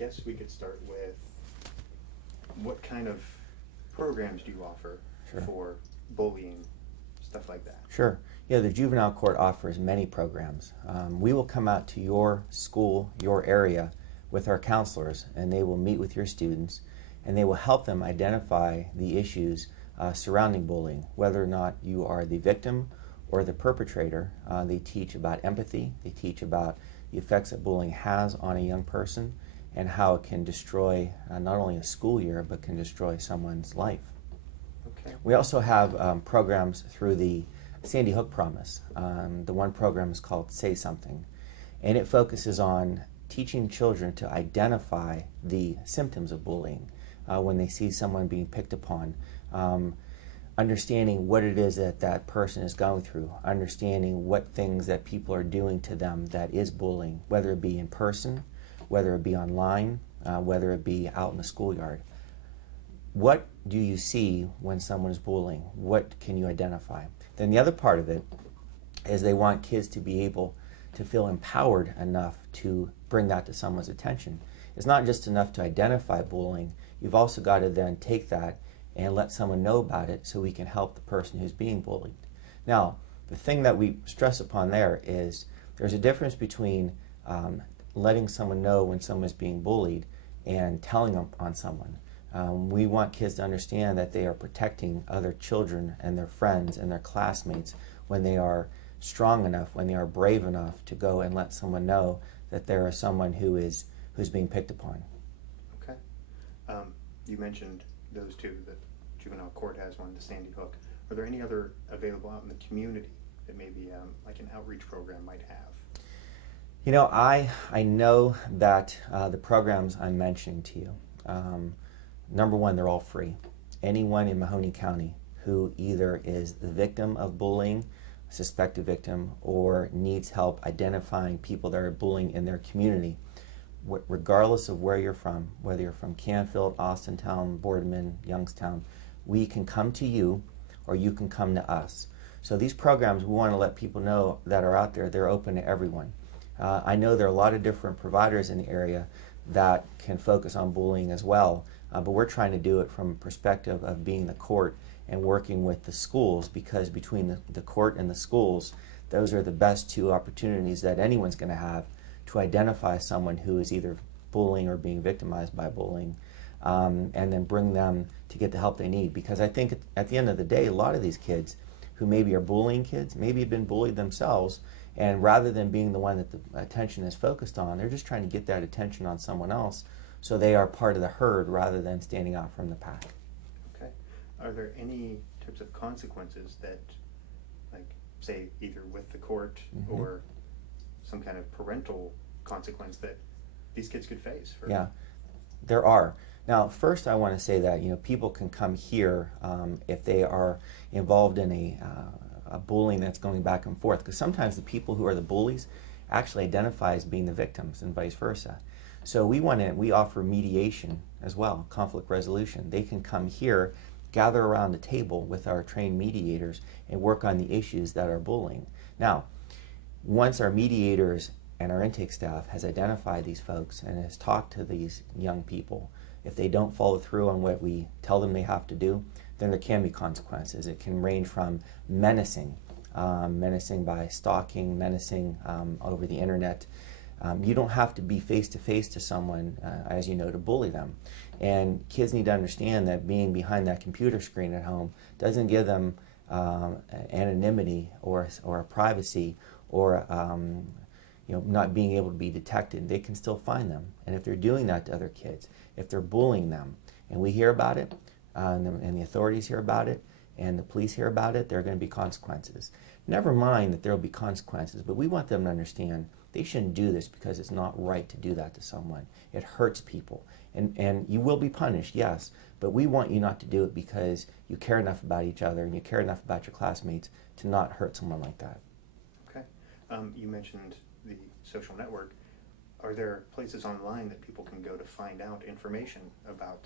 guess we could start with what kind of programs do you offer Sure. for bullying, stuff like that? Sure. Yeah, the Juvenile Court offers many programs. We will come out to your school, your area, with our counselors, and they will meet with your students, and they will help them identify the issues surrounding bullying, whether or not you are the victim or the perpetrator. They teach about empathy. They teach about the effects that bullying has on a young person and how it can destroy not only a school year, but can destroy someone's life. Okay. We also have programs through the Sandy Hook Promise. The one program is called Say Something, and it focuses on teaching children to identify the symptoms of bullying when they see someone being picked upon, understanding what it is that that person is going through, understanding what things that people are doing to them that is bullying, whether it be in person, whether it be online, whether it be out in the schoolyard. What do you see when someone is bullying? What can you identify? Then the other part of it is they want kids to be able to feel empowered enough to bring that to someone's attention. It's not just enough to identify bullying. You've also got to then take that and let someone know about it so we can help the person who's being bullied. Now, the thing that we stress upon there is there's a difference between letting someone know when someone's being bullied and telling them on someone. We want kids to understand that they are protecting other children and their friends and their classmates when they are strong enough, when they are brave enough to go and let someone know that there is someone who's being picked upon. Okay. You mentioned those two, that Juvenile Court has one, the Sandy Hook. Are there any other available out in the community that maybe like an outreach program might have? You know, I know that the programs I'm mentioning to you, number one, they're all free. Anyone in Mahoney County who either is the victim of bullying, suspected victim, or needs help identifying people that are bullying in their community, regardless of where you're from, whether you're from Canfield, Austintown, Boardman, Youngstown, we can come to you or you can come to us. So these programs, we want to let people know that are out there, they're open to everyone. I know there are a lot of different providers in the area that can focus on bullying as well, but we're trying to do it from a perspective of being the court and working with the schools, because between the court and the schools, those are the best two opportunities that anyone's going to have to identify someone who is either bullying or being victimized by bullying, and then bring them to get the help they need. Because I think at the end of the day, a lot of these kids who maybe are bullying kids, maybe have been bullied themselves, and rather than being the one that the attention is focused on, they're just trying to get that attention on someone else, so they are part of the herd rather than standing out from the pack. Okay. Are there any types of consequences that, like, say, either with the court or some kind of parental consequence that these kids could face? Yeah, there are. Now, first I want to say that, you know, people can come here if they are involved in a bullying that's going back and forth, because sometimes the people who are the bullies actually identify as being the victims and vice versa. So we offer mediation as well, conflict resolution. They can come here, gather around the table with our trained mediators and work on the issues that are bullying. Now, once our mediators and our intake staff has identified these folks and has talked to these young people, if they don't follow through on what we tell them they have to do, then there can be consequences. It can range from menacing by stalking, menacing over the internet. You don't have to be face-to-face to someone, as you know, to bully them. And kids need to understand that being behind that computer screen at home doesn't give them anonymity or privacy or not being able to be detected. They can still find them. And if they're doing that to other kids, if they're bullying them, and we hear about it, and the authorities hear about it, and the police hear about it, there are going to be consequences. Never mind that there will be consequences, but we want them to understand they shouldn't do this because it's not right to do that to someone. It hurts people. And you will be punished, yes, but we want you not to do it because you care enough about each other and you care enough about your classmates to not hurt someone like that. Okay. You mentioned the social network. Are there places online that people can go to find out information about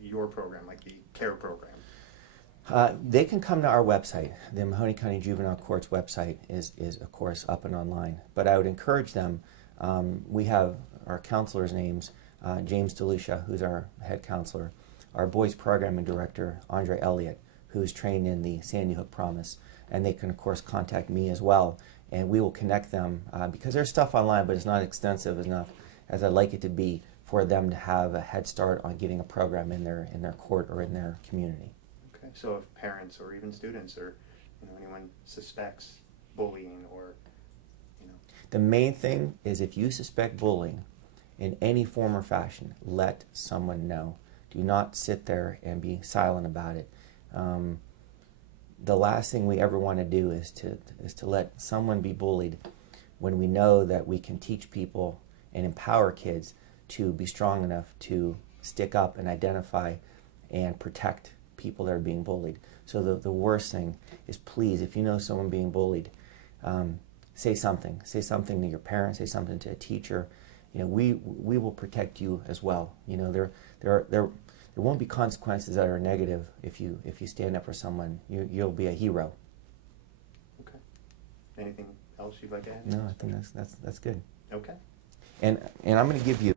your program, like the CARE program? They can come to our website. The Mahoney County Juvenile Court's website is of course up and online, but I would encourage them. We have our counselors' names, James DeLucia, who's our head counselor, our boys programming director, Andre Elliott, who's trained in the Sandy Hook Promise, and they can of course contact me as well, and we will connect them because there's stuff online, but it's not extensive enough as I'd like it to be for them to have a head start on getting a program in their court or in their community. Okay, so if parents or even students or anyone suspects bullying or The main thing is if you suspect bullying in any form or fashion, let someone know. Do not sit there and be silent about it. The last thing we ever want to do is to let someone be bullied when we know that we can teach people and empower kids to be strong enough to stick up and identify and protect people that are being bullied. So the worst thing is, please, if you know someone being bullied, say something. Say something to your parents. Say something to a teacher. We will protect you as well. There won't be consequences that are negative if you stand up for someone. You'll be a hero. Okay. Anything else you'd like to add? No, I think that's good. Okay. And I'm going to give you